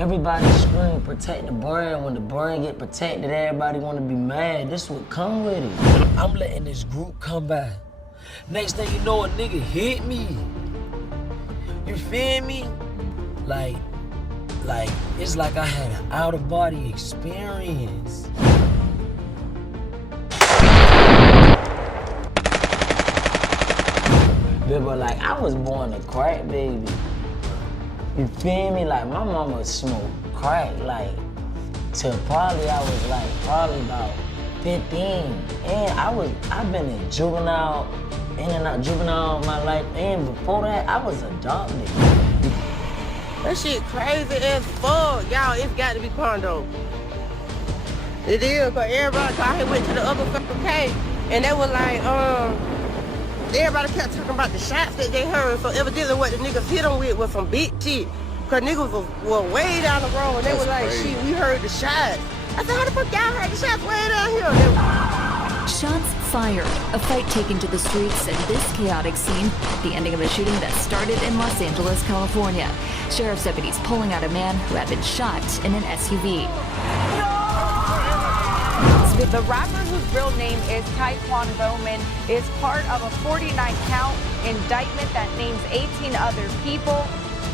Everybody scream, protect the brand. When the brand get protected, everybody want to be mad. This what come with it. I'm letting this group come by. Next thing you know, a nigga hit me. You feel me? Like, it's like I had an out-of-body experience. But like, I was born a crack baby. You feel me? Like, my mama smoked crack, like, till probably I was like, probably about 15. And I've been in juvenile, in and out juvenile my life. And before that, I was adopted. That shit crazy as fuck. Y'all, it's got to be Quando. It is, cause everybody thought he went to the other fucking cave. And they were like, everybody kept talking about the shots that they heard. So evidently what the niggas hit them with was some big shit. Cause niggas were way down the road and they were like, shit, we heard the shots. I said, how the fuck y'all heard the shots way down here? Shots fired, a fight taken to the streets at this chaotic scene, the ending of a shooting that started in Los Angeles, California. Sheriff's deputies pulling out a man who had been shot in an SUV. The rapper whose real name is Quando Rondo is part of a 49-count indictment that names 18 other people.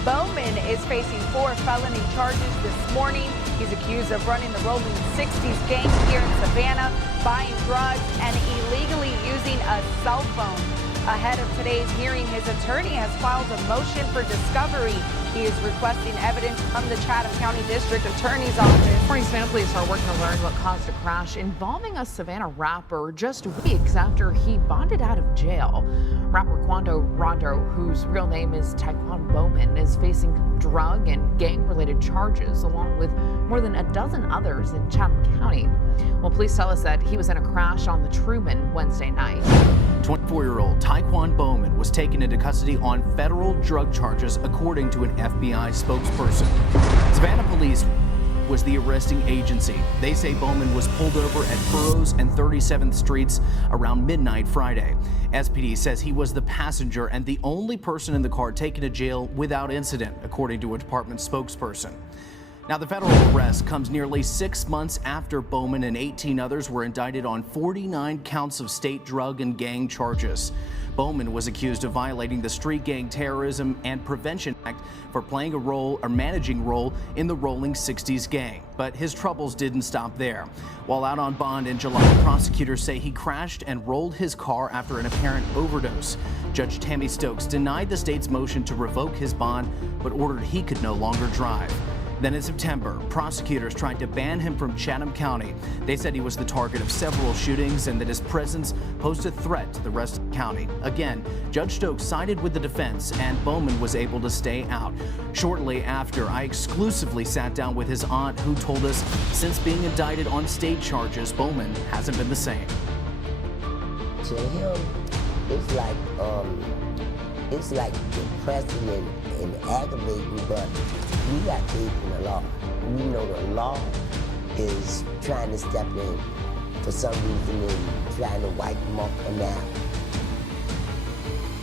Bowman is facing 4 felony charges this morning. He's accused of running the Rolling 60s gang here in Savannah, buying drugs, and illegally using a cell phone. Ahead of today's hearing, his attorney has filed a motion for discovery. He is requesting evidence from the Chatham County District Attorney's Office. Morning, Savannah police are working to learn what caused a crash involving a Savannah rapper just weeks after he bonded out of jail. Rapper Quando Rondo, whose real name is Taekwon Bowman, is facing drug and gang-related charges, along with more than a dozen others in Chatham County. Well, police tell us that he was in a crash on the Truman Wednesday night. 24-year-old Taekwon Bowman was taken into custody on federal drug charges, according to an FBI spokesperson. Savannah police was the arresting agency. They say Bowman was pulled over at Burroughs and 37th Streets around midnight Friday. SPD says he was the passenger and the only person in the car taken to jail without incident, according to a department spokesperson. Now, the federal arrest comes nearly 6 months after Bowman and 18 others were indicted on 49 counts of state drug and gang charges. Bowman was accused of violating the Street Gang Terrorism and Prevention Act for playing a role or managing role in the Rolling 60s gang. But his troubles didn't stop there. While out on bond in July, prosecutors say he crashed and rolled his car after an apparent overdose. Judge Tammy Stokes denied the state's motion to revoke his bond, but ordered he could no longer drive. Then in September, prosecutors tried to ban him from Chatham County. They said he was the target of several shootings and that his presence posed a threat to the rest of the county. Again, Judge Stokes sided with the defense and Bowman was able to stay out. Shortly after, I exclusively sat down with his aunt, who told us since being indicted on state charges, Bowman hasn't been the same. To him, it's like depressing and aggravating, but we got faith in the law. We know the law is trying to step in for some reason and trying to wipe them off the map.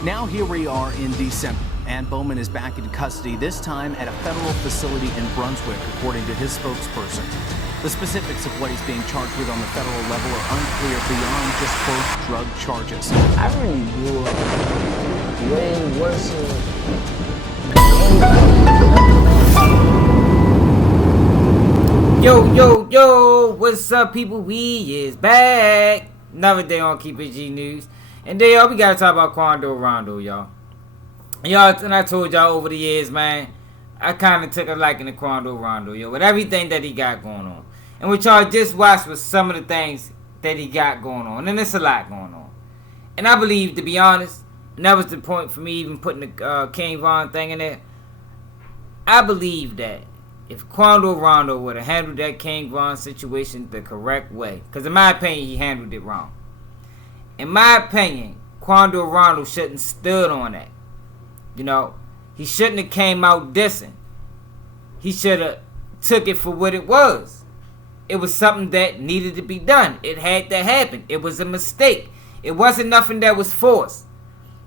Now here we are in December, and Bowman is back in custody, this time at a federal facility in Brunswick, according to his spokesperson. The specifics of what he's being charged with on the federal level are unclear beyond just, quote, drug charges. I really grew up way worse than Yo, what's up, people? We is back. Another day on Keep It G News. And today, y'all, we gotta talk about Quando Rondo, y'all. And I told y'all over the years, man, I kind of took a liking to Quando Rondo, yo, with everything that he got going on. And what y'all just watched was some of the things that he got going on. And there's a lot going on. And I believe, to be honest, and that was the point for me even putting the King Von thing in there, I believe that if Quando Rondo would have handled that King Von situation the correct way, because in my opinion, he handled it wrong. In my opinion, Quando Rondo shouldn't stood on that. You know, he shouldn't have came out dissing. He should have took it for what it was. It was something that needed to be done. It had to happen. It was a mistake. It wasn't nothing that was forced.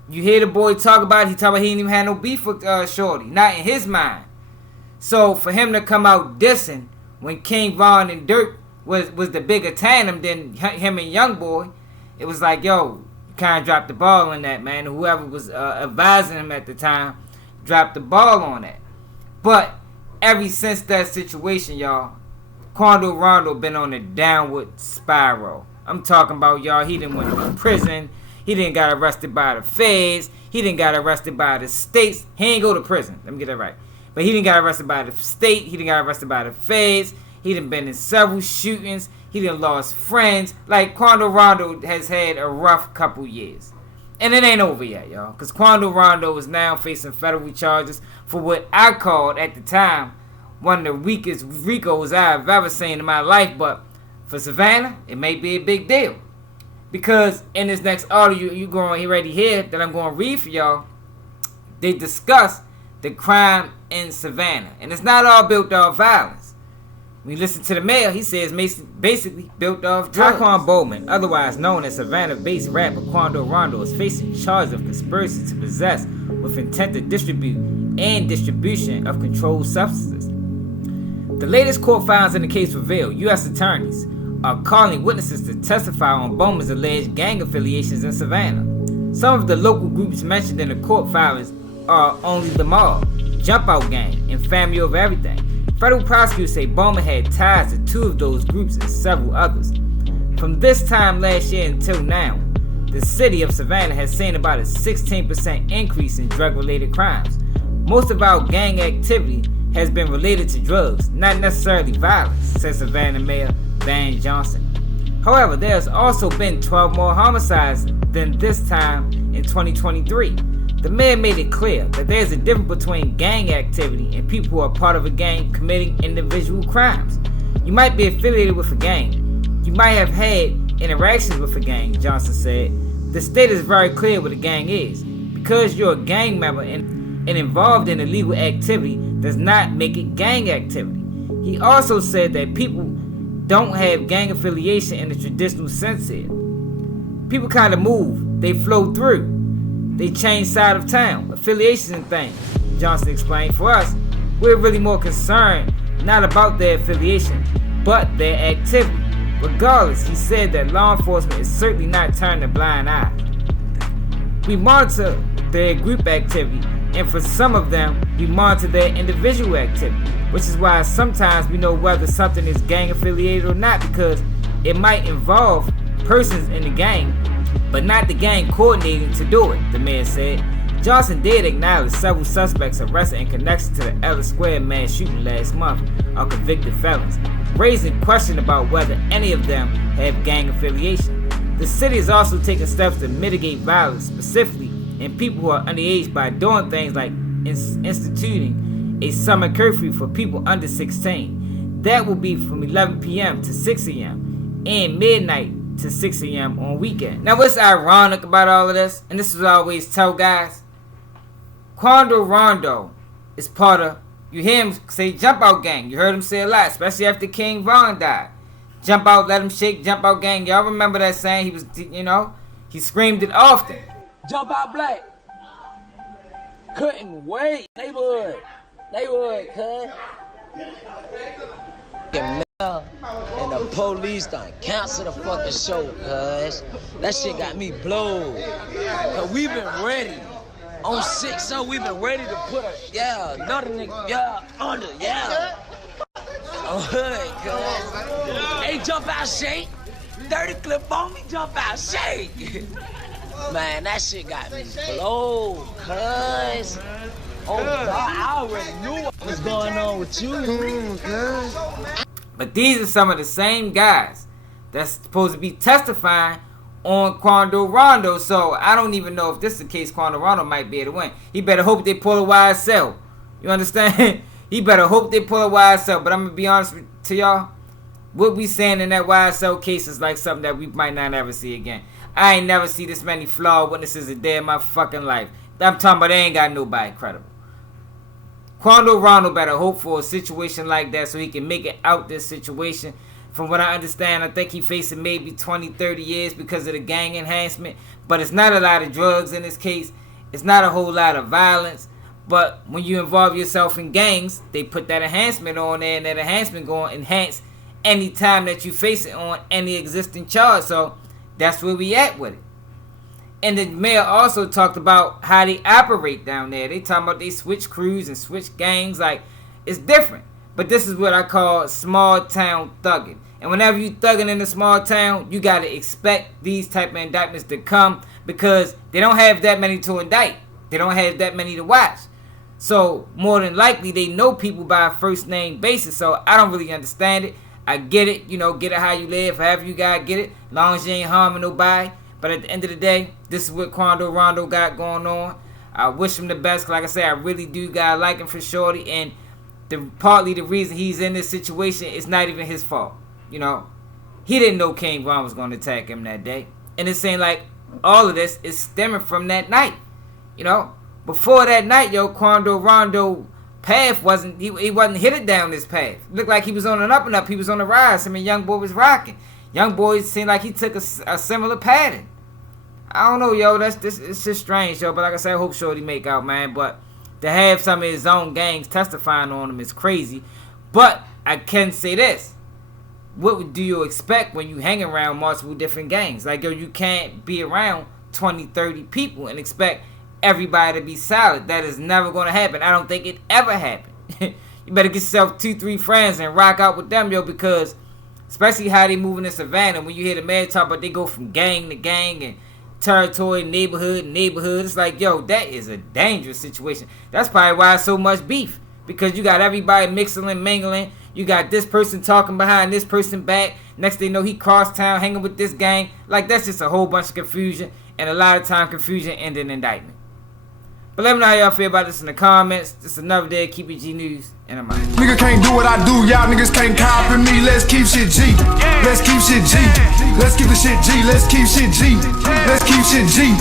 You hear the boy talk about it, he didn't even have no beef with Shorty. Not in his mind. So for him to come out dissing when King Von and Dirk was the bigger tandem than him and Youngboy, it was like, yo, you kind of dropped the ball on that, man. Whoever was advising him at the time dropped the ball on that. But ever since that situation, y'all, Quando Rondo been on a downward spiral. I'm talking about, y'all, he done went to prison. He didn't got arrested by the feds. He didn't got arrested by the states. He ain't go to prison. Let me get that right. But he didn't got arrested by the state. He didn't got arrested by the feds. He done been in several shootings. He done lost friends. Like, Quando Rondo has had a rough couple years. And it ain't over yet, y'all. Because Quando Rondo is now facing federal charges for what I called, at the time, one of the weakest RICOs I've ever seen in my life. But for Savannah, it may be a big deal. Because in this next audio you going already here that I'm going to read for y'all, they discuss the crime in Savannah. And it's not all built off violence. When you listen to the mayor, he says basically built off drugs. Taekwon Bowman, otherwise known as Savannah-based rapper Quando Rondo, is facing charges of conspiracy to possess with intent to distribute and distribution of controlled substances. The latest court filings in the case reveal U.S. attorneys are calling witnesses to testify on Bowman's alleged gang affiliations in Savannah. Some of the local groups mentioned in the court filings are Only the Mob, Jump Out Gang, and Family Over Everything. Federal prosecutors say Bowman had ties to two of those groups and several others. From this time last year until now, the city of Savannah has seen about a 16% increase in drug-related crimes. Most of our gang activity has been related to drugs, not necessarily violence, said Savannah Mayor Van Johnson. However, there has also been 12 more homicides than this time in 2023. The mayor made it clear that there is a difference between gang activity and people who are part of a gang committing individual crimes. You might be affiliated with a gang. You might have had interactions with a gang, Johnson said. The state is very clear what a gang is. Because you're a gang member and involved in illegal activity does not make it gang activity. He also said that people don't have gang affiliation in the traditional sense here. People kind of move, they flow through, they change side of town, affiliations and things, Johnson explained. For us, we're really more concerned not about their affiliation, but their activity. Regardless, he said that law enforcement is certainly not turning a blind eye. We monitor their group activity, and for some of them, we monitor their individual activity, which is why sometimes we know whether something is gang affiliated or not, because it might involve persons in the gang, but not the gang coordinating to do it, the mayor said. Johnson did acknowledge several suspects arrested in connection to the Ellis Square mass shooting last month are convicted felons, raising question about whether any of them have gang affiliation. The city is also taking steps to mitigate violence, specifically in people who are underage, by doing things like instituting a summer curfew for people under 16. That will be from 11 p.m. to 6 a.m. and midnight to 6 a.m. on weekends. Now, what's ironic about all of this, and this is what I always tell guys, Quando Rondo is part of, you hear him say Jump Out Gang. You heard him say a lot, especially after King Von died. Jump out, let him shake, Jump Out Gang. Y'all remember that saying? He was, he screamed it often. Jump out black. Couldn't wait. They would, cuz. And the police done cancel the fucking show, cuz. That shit got me blowed. Cause we been ready. On 6-0, we been ready to put another nigga, under, on hood, cuz. Hey, jump out, shake. 30 clip on me, jump out, shake. Man, that shit got me blowed, cuz. Oh, God, I already knew what was going on with you, cuz. But these are some of the same guys that's supposed to be testifying on Quando Rondo. So I don't even know if this is the case. Quando Rondo might be able to win. He better hope they pull a YSL. You understand? He better hope they pull a YSL. But I'm going to be honest to y'all. What we saying in that YSL case is like something that we might not ever see again. I ain't never see this many flawed witnesses a day in my fucking life. I'm talking about they ain't got nobody credible. Quando Rondo better hope for a situation like that so he can make it out this situation. From what I understand, I think he facing maybe 20, 30 years because of the gang enhancement. But it's not a lot of drugs in this case. It's not a whole lot of violence. But when you involve yourself in gangs, they put that enhancement on there, and that enhancement going to enhance any time that you face it on any existing charge. So that's where we at with it. And the mayor also talked about how they operate down there. They talking about they switch crews and switch gangs. Like, it's different. But this is what I call small town thugging. And whenever you thugging in a small town, you got to expect these type of indictments to come, because they don't have that many to indict. They don't have that many to watch. So more than likely, they know people by a first name basis. So I don't really understand it. I get it, get it how you live, however you gotta get it, as long as you ain't harming nobody. But at the end of the day, this is what Quando Rondo got going on. I wish him the best. Like I said, I really do got like him for shorty, and partly the reason he's in this situation is not even his fault. He didn't know King Von was going to attack him that day. And it's saying like all of this is stemming from that night. Before that night, Quando Rondo path wasn't, he wasn't headed down this path. It looked like he was on an up and up. He was on the rise. Him and Young Boy was rocking. Young Boy seemed like he took a similar pattern. I don't know, it's just strange, But like I said, I hope shorty make out, man. But to have some of his own gangs testifying on him is crazy. But I can say this. What do you expect when you hang around multiple different gangs? Like, you can't be around 20, 30 people and expect everybody to be solid. That is never going to happen. I don't think it ever happened. You better get yourself 2-3 friends and rock out with them, because especially how they moving in Savannah, when you hear the man talk about they go from gang to gang and territory, neighborhood, it's like, that is a dangerous situation. That's probably why it's so much beef, because you got everybody mixing and mingling. You got this person talking behind this person back. Next thing you know, he cross town hanging with this gang. Like, that's just a whole bunch of confusion, and a lot of time confusion ending indictment. But let me know how y'all feel about this in the comments. Just another day of Keep It G News, and I'm out. Nigga can't do what I do, y'all niggas can't copy me. Let's keep shit G. Let's keep shit G. Let's keep the shit G. Let's keep shit G. Let's keep shit G.